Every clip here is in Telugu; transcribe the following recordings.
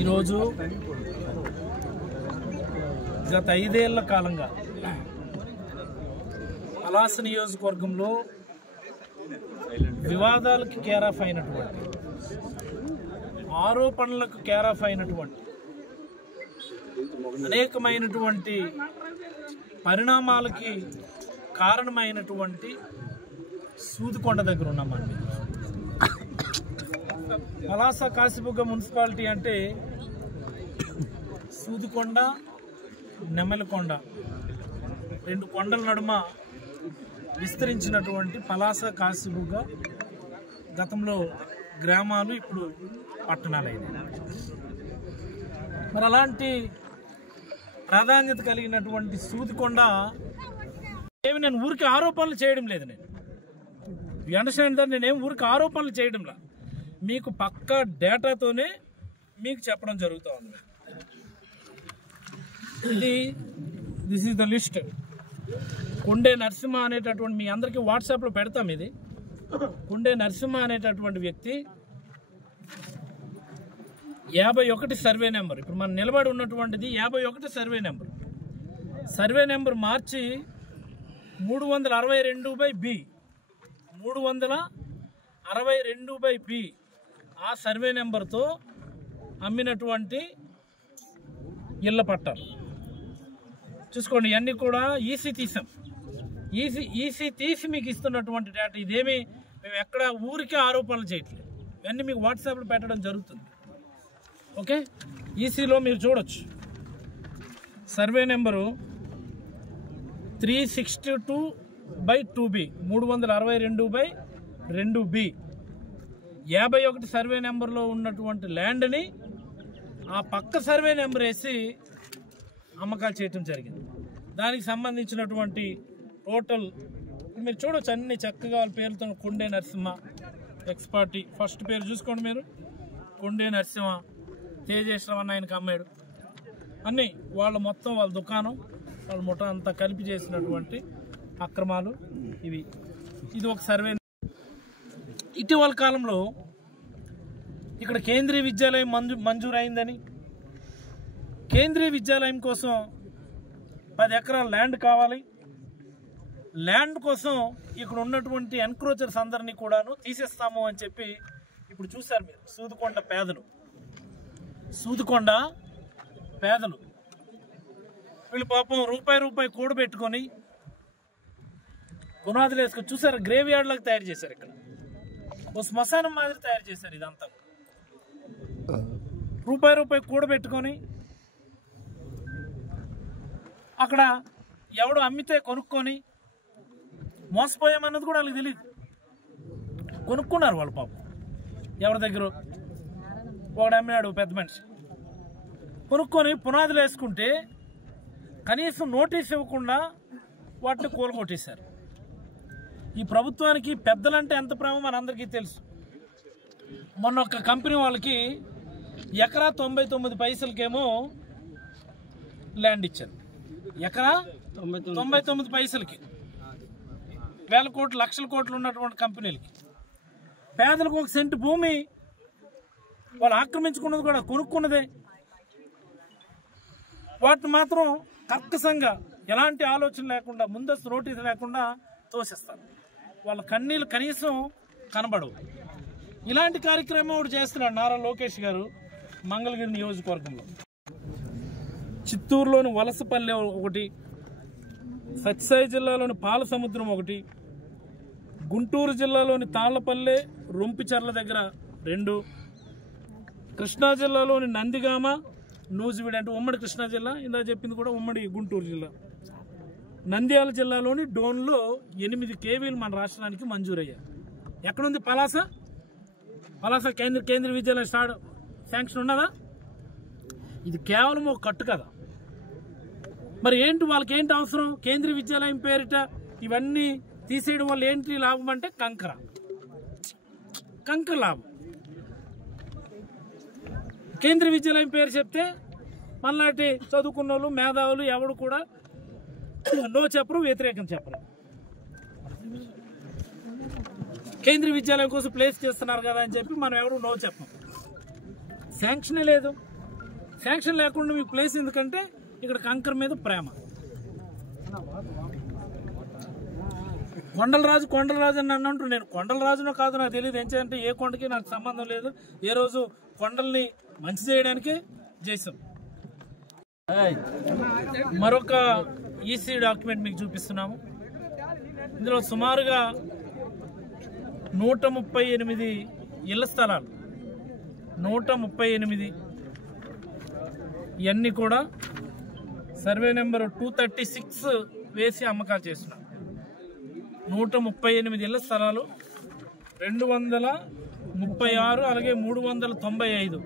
ఈరోజు గత 5 ఏళ్ల కాలంగా పలాస నియోజకవర్గంలో వివాదాలకు కేరాఫ్ అయినటువంటి, ఆరోపణలకు కేరాఫ్ అయినటువంటి అనేకమైనటువంటి పరిణామాలకి కారణమైనటువంటి సూదికొండ దగ్గర ఉన్నాం మనం. పలాస కాశీబుగ్గ మున్సిపాలిటీ అంటే సూదికొండ, నెమలికొండ, 2 కొండల నడుమ విస్తరించినటువంటి పలాస కాశీబుగ్గ గతంలో గ్రామాలు, ఇప్పుడు పట్టణాలైన. మరి అలాంటి ప్రాధాన్యత కలిగినటువంటి సూదికొండ ఏమి నేను ఊరికి ఆరోపణలు చేయడం లేదు. నేను అండర్స్టాండ్ దా, నేనేం ఊరికి ఆరోపణలు చేయడంలా, మీకు పక్కా డేటాతోనే మీకు చెప్పడం జరుగుతూ ఉంది. This is the list. Konde Narasimha అనేటటువంటి, మీ అందరికీ వాట్సాప్లో పెడతాం. ఇది కొండే నరసింహ అనేటటువంటి వ్యక్తి 51 సర్వే నెంబర్, ఇప్పుడు మనం నిలబడి ఉన్నటువంటిది 51 సర్వే నెంబర్. సర్వే నెంబర్ మార్చి 362/B, 362/B ఆ సర్వే నెంబర్తో అమ్మినటువంటి ఇళ్ల పట్టాలు చూసుకోండి. ఇవన్నీ కూడా ఈసీ తీసాం. ఈసీ తీసి మీకు ఇస్తున్నటువంటి డేటా. ఇదేమి మేము ఎక్కడ ఊరికే ఆరోపణలు చేయట్లేదు. ఇవన్నీ మీకు వాట్సాప్లో పెట్టడం జరుగుతుంది. ఓకే, ఈసీలో మీరు చూడొచ్చు. Survey number 362/2B, 362/2B 51 survey నెంబర్లో ఉన్నటువంటి ల్యాండ్ని ఆ పక్క సర్వే నెంబర్ వేసి అమ్మకాలు చేయటం జరిగింది. దానికి సంబంధించినటువంటి టోటల్ మీరు చూడవచ్చు. అన్ని చక్కగా వాళ్ళ పేరుతో కొండే నరసింహ ఎక్స్పార్టీ. ఫస్ట్ పేరు చూసుకోండి మీరు, కొండే నరసింహ. తేజేశ్వరన్న ఆయనకు అమ్మాడు. అన్నీ వాళ్ళు మొత్తం వాళ్ళ దుకాణం, వాళ్ళ ముఠా అంతా కలిపి చేసినటువంటి అక్రమాలు ఇవి. ఇది ఒక సర్వే. ఇటీవల కాలంలో ఇక్కడ కేంద్రీయ విద్యాలయం మంజూరు అయిందని, కేంద్రీయ విద్యాలయం కోసం 10 ఎకరాల ల్యాండ్ కావాలి. ల్యాండ్ కోసం ఇక్కడ ఉన్నటువంటి ఎన్క్రోచర్స్ అందరినీ కూడాను తీసేస్తాము అని చెప్పి ఇప్పుడు చూశారు మీరు. సూదికొండ పేదలు వీళ్ళు పాపం రూపాయి కూడబెట్టుకొని పునాదులు వేసుకొని చూసారు. గ్రేవ్ యార్డ్ లాగా తయారు చేశారు. ఇక్కడ ఓ శ్మశానం మాదిరి తయారు చేశారు. ఇదంతా రూపాయి కూడబెట్టుకొని అక్కడ ఎవడు అమ్మితే కొనుక్కొని మోసపోయామన్నది కూడా వాళ్ళకి తెలియదు. కొనుక్కున్నారు వాళ్ళు పాపం. ఎవరి దగ్గర ఒకడు అమ్మినాడు, పెద్ద మనిషి కొనుక్కొని పునాదులు వేసుకుంటే కనీసం నోటీస్ ఇవ్వకుండా వాటిని కూలగొట్టేశారు. ఈ ప్రభుత్వానికి పెద్దలంటే ఎంత ప్రేమ మనందరికీ తెలుసు. మొన్న ఒక కంపెనీ వాళ్ళకి ఎకరా 99 పైసలకేమో ల్యాండ్ ఇచ్చారు. ఎకరా 99 పైసలకి, వేల కోట్లు లక్షల కోట్లు ఉన్నటువంటి కంపెనీలకి. పేదలకు 1 సెంటు భూమి వాళ్ళు ఆక్రమించుకున్నది కూడా కొనుక్కున్నదే. వాటిని మాత్రం కర్కశంగా, ఎలాంటి ఆలోచన లేకుండా, ముందస్తు నోటీస్ లేకుండా తోసేస్తారు. వాళ్ళ కన్నీళ్ళు కనీసం కనబడవు. ఇలాంటి కార్యక్రమం ఒకటి చేస్తున్నాడు నారా లోకేష్ గారు మంగళగిరి నియోజకవర్గంలో. చిత్తూరులోని వలసపల్లె ఒకటి, సత్యసాయి జిల్లాలోని పాలసముద్రం ఒకటి, గుంటూరు జిల్లాలోని తాళ్లపల్లె రొంపిచర్ల దగ్గర 2, కృష్ణా జిల్లాలోని నందిగామ నూజివీడు అంటే ఉమ్మడి కృష్ణా జిల్లా, ఇందా చెప్పింది కూడా ఉమ్మడి గుంటూరు జిల్లా, నంద్యాల జిల్లాలోని డోన్లో 8 కేవీలు మన రాష్ట్రానికి మంజూరయ్యాయి. ఎక్కడుంది పలాస కేంద్రీయ విద్యాలయం శాంక్షన్ ఉన్నదా? ఇది కేవలం ఒక కట్టు కదా. మరి ఏంటి వాళ్ళకి ఏంటి అవసరం? కేంద్రీయ విద్యాలయం పేరిట ఇవన్నీ తీసేయడం వల్ల ఏంటి లాభం అంటే కంకర లాభం. కేంద్రీయ విద్యాలయం పేరు చెప్తే మనలాంటి చదువుకున్న వాళ్ళు, మేధావులు ఎవడు కూడా నో చెప్పరు, వ్యతిరేకం చెప్పరు. కేంద్రీయ విద్యాలయం కోసం ప్లేస్ చేస్తున్నారు కదా అని చెప్పి మనం ఎవరు నో చెప్పం. శాంక్షనే లేదు. శాంక్షన్ లేకుండా మీకు ప్లేస్ ఎందుకంటే ఇక్కడ కంకర్ మీద ప్రేమ. కొండలరాజు అని నన్ను అంటూ, నేను కొండలరాజునో కాదు నాకు తెలియదు. ఏంటంటే ఏ కొండకి నాకు సంబంధం లేదు. ఏ రోజు కొండల్ని మంచి చేయడానికే చేసాం. మరొక ఈసీ డాక్యుమెంట్ మీకు చూపిస్తున్నాము. ఇందులో సుమారుగా 138 ఇళ్ల స్థలాలు, 138 ఇవన్నీ కూడా సర్వే నెంబర్ 236 వేసి అమ్మకాలు చేస్తున్నాం. 138 ఇళ్ల స్థలాలు, 236 అలాగే 395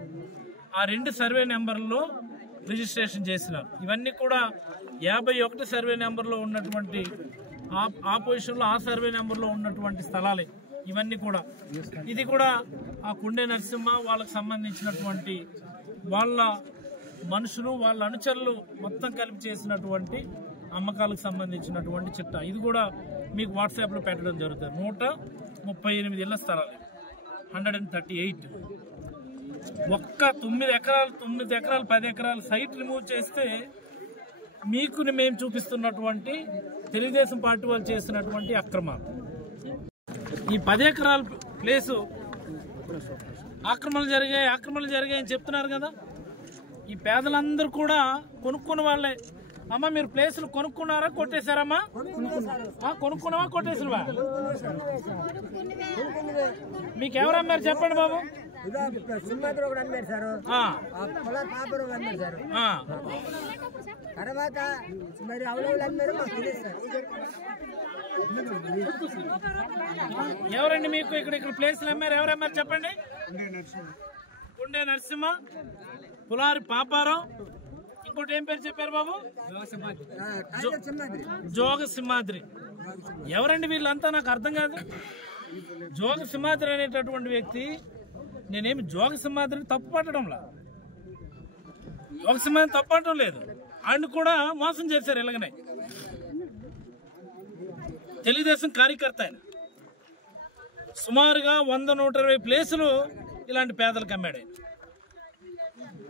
ఆ 2 సర్వే నెంబర్లో రిజిస్ట్రేషన్ చేసినారు. ఇవన్నీ కూడా 51 సర్వే నెంబర్లో ఉన్నటువంటి ఆ పొజిషన్లో ఆ సర్వే నెంబర్లో ఉన్నటువంటి స్థలాలే ఇవన్నీ కూడా. ఇది కూడా ఆ కుండే నరసింహ వాళ్ళకు సంబంధించినటువంటి వాళ్ళ మనుషులు, వాళ్ళ అనుచరులు మొత్తం కలిపి చేసినటువంటి అమ్మకాలకు సంబంధించినటువంటి చిట్టా. ఇది కూడా మీకు వాట్సాప్లో పెట్టడం జరుగుతుంది. 138 ఇళ్ల స్థలాలు, 138. ఒక్క 9 ఎకరాలు 10 ఎకరాలు సైట్ రిమూవ్ చేస్తే మీకు మేము చూపిస్తున్నటువంటి తెలుగుదేశం పార్టీ వాళ్ళు చేస్తున్నటువంటి అక్రమాలు. ఈ 10 ఎకరాల ప్లేసు ఆక్రమణలు జరిగాయి అని చెప్తున్నారు కదా. ఈ పేదలందరూ కూడా కొనుక్కున్న వాళ్ళే. అమ్మా మీరు ప్లేసులు కొనుక్కున్నారా కొట్టేశారమ్మా? కొనుక్కున్నావా కొట్టేసినవా? మీకు ఎవరు అమ్మారు చెప్పండి బాబు. ఎవరండి మీకు ఇక్కడ ప్లేసులు అమ్మారు? ఎవరమ్మారు చెప్పండి. కుండే నరసింహ, పులారి పాపారావు, ఇంకోటి ఏం పేరు చెప్పారు బాబు? జోగ సింహాద్రి. ఎవరండి వీళ్ళంతా? నాకు అర్థం కాదు. జోగ సింహాద్రి అనేటటువంటి వ్యక్తి, నేనేమి జోగ సింహాద్రిని తప్పు పట్టడంలా, జోగ సింహాద్రిని తప్పు పట్టడం లేదు. ఆయన కూడా మోసం చేశారు ఇలాగనే. తెలుగుదేశం కార్యకర్త ఆయన. సుమారుగా 100-120 ప్లేసులు ఇలాంటి పేదలకు అమ్మాడు ఆయన.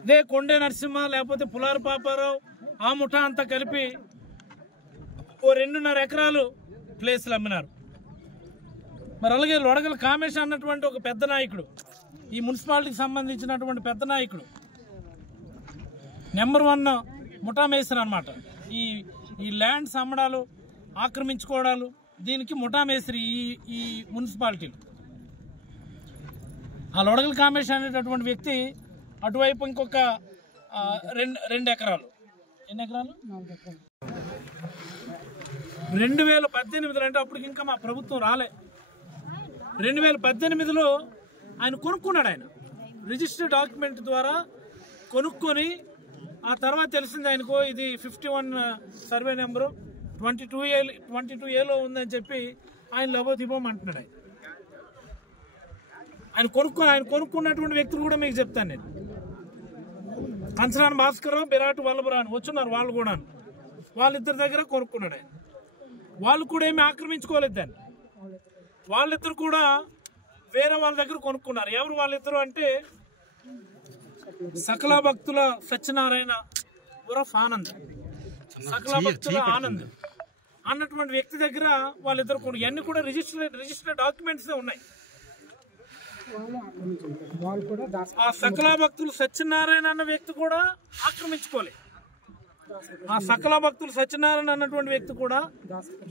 ఇదే కొండే నరసింహ లేకపోతే పులారి పాపారావు ఆ ముఠా అంతా కలిపి ఓ 2.5 ఎకరాలు ప్లేసులు అమ్మినారు. మరి అలాగే లొడగల కామేష్ అన్నటువంటి ఒక పెద్ద నాయకుడు, ఈ మున్సిపాలిటీకి సంబంధించినటువంటి పెద్ద నాయకుడు, నెంబర్ 1 ముఠా మేసర్ అనమాట. ఈ ల్యాండ్స్ అమ్మడాలు, ఆక్రమించుకోవడాలు, దీనికి ముఠా మేసరి ఈ మున్సిపాలిటీలు. ఆ లొడగల కామేష్ అనేటటువంటి వ్యక్తి అటువైపు ఇంకొక 2 ఎకరాలు. ఎన్ని ఎకరాలు? 2018 అంటే అప్పటికి ఇంకా మా ప్రభుత్వం రాలే. 2018లో ఆయన కొనుక్కున్నాడు. ఆయన రిజిస్టర్డ్ డాక్యుమెంట్ ద్వారా కొనుక్కొని ఆ తర్వాత తెలిసింది ఆయనకు ఇది 51 సర్వే నెంబరు 22Aలో ఉందని చెప్పి ఆయన లబోదిబోం అంటున్నాడు. ఆయన కొనుక్కున్నటువంటి వ్యక్తులు కూడా మీకు చెప్తాను నేను. కంచనాన్ భాస్కరరావు, బిరాటు వల్లభరావు వచ్చున్నారు. వాళ్ళు కూడా వాళ్ళిద్దరి దగ్గర కొనుక్కున్నాడు ఆయన. వాళ్ళు కూడా ఏమి ఆక్రమించుకోలేదు దాన్ని. వాళ్ళిద్దరు కూడా వేరే వాళ్ళ దగ్గర కొనుక్కున్నారు. ఎవరు వాళ్ళిద్దరు అంటే సకల భక్తుల సత్యనారాయణ ఉరఫ్ ఆనంద్, సకల భక్తుల ఆనంద్ అన్నటువంటి వ్యక్తి దగ్గర వాళ్ళిద్దరు కొను. ఇవన్నీ కూడా రిజిస్టర్డ్ డాక్యుమెంట్స్ ఉన్నాయి. ఆ సకల భక్తులు సత్యనారాయణ అన్న వ్యక్తి కూడా ఆక్రమించుకోలేదు. ఆ సకల భక్తులు సత్యనారాయణ అన్నటువంటి వ్యక్తి కూడా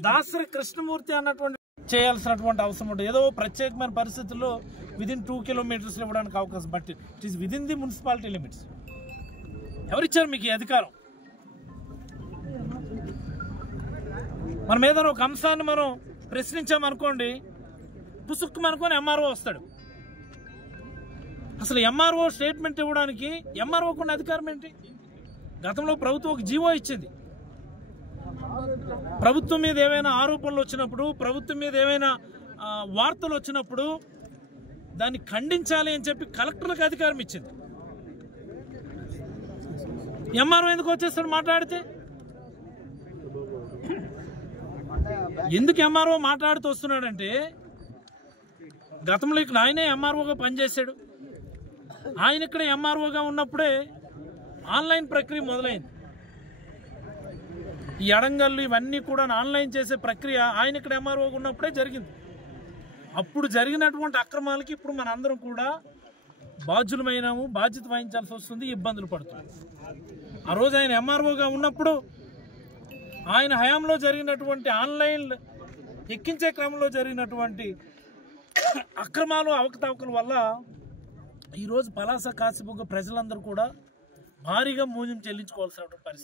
దాసరి కృష్ణమూర్తి అన్నటువంటి చేయాల్సినటువంటి అవసరం ఉంటుంది. ఏదో ప్రత్యేకమైన పరిస్థితుల్లో విదిన్ 2 కిలోమీటర్స్ ఇవ్వడానికి అవకాశం, but it is within the municipality limits. ఎవరిచ్చారు మీకు ఈ అధికారం? మనం ఏదైనా ఒక అంశాన్ని మనం ప్రశ్నించామనుకోండి, పుసుక్కు అనుకోని ఎంఆర్ఓ వస్తాడు. అసలు ఎంఆర్ఓ స్టేట్మెంట్ ఇవ్వడానికి ఎంఆర్ఓకు ఉన్న అధికారం ఏంటి? గతంలో ప్రభుత్వం ఒక జీవో ఇచ్చింది. ప్రభుత్వం మీద ఏవైనా ఆరోపణలు వచ్చినప్పుడు, ప్రభుత్వం మీద ఏవైనా వార్తలు వచ్చినప్పుడు దాన్ని ఖండించాలి అని చెప్పి కలెక్టర్లకు అధికారం ఇచ్చింది. ఎంఆర్ఓ ఎందుకు వచ్చేస్తాడు మాట్లాడితే? ఎందుకు ఎంఆర్ఓ మాట్లాడుతూ వస్తున్నాడంటే, గతంలో ఇక్కడ ఆయనే ఎంఆర్ఓగా పనిచేశాడు. ఆయన ఇక్కడ ఎంఆర్ఓగా ఉన్నప్పుడే ఆన్లైన్ ప్రక్రియ మొదలైంది. ఈ అడంగళ్ళు ఇవన్నీ కూడా ఆన్లైన్ చేసే ప్రక్రియ ఆయన ఇక్కడ ఎంఆర్ఓగా ఉన్నప్పుడే జరిగింది. అప్పుడు జరిగినటువంటి అక్రమాలకి ఇప్పుడు మనందరం కూడా బాధ్యులమైనాము, బాధ్యత వహించాల్సి వస్తుంది, ఇబ్బందులు పడుతుంది. ఆ రోజు ఆయన ఎంఆర్ఓగా ఉన్నప్పుడు ఆయన హయాంలో జరిగినటువంటి ఆన్లైన్ ఎక్కించే క్రమంలో జరిగినటువంటి అక్రమాలు అవకతవకల వల్ల ఈరోజు పలాస కాశీబుగ్గ ప్రజలందరూ కూడా భారీగా మూల్యం చెల్లించుకోవాల్సిన పరిస్థితి.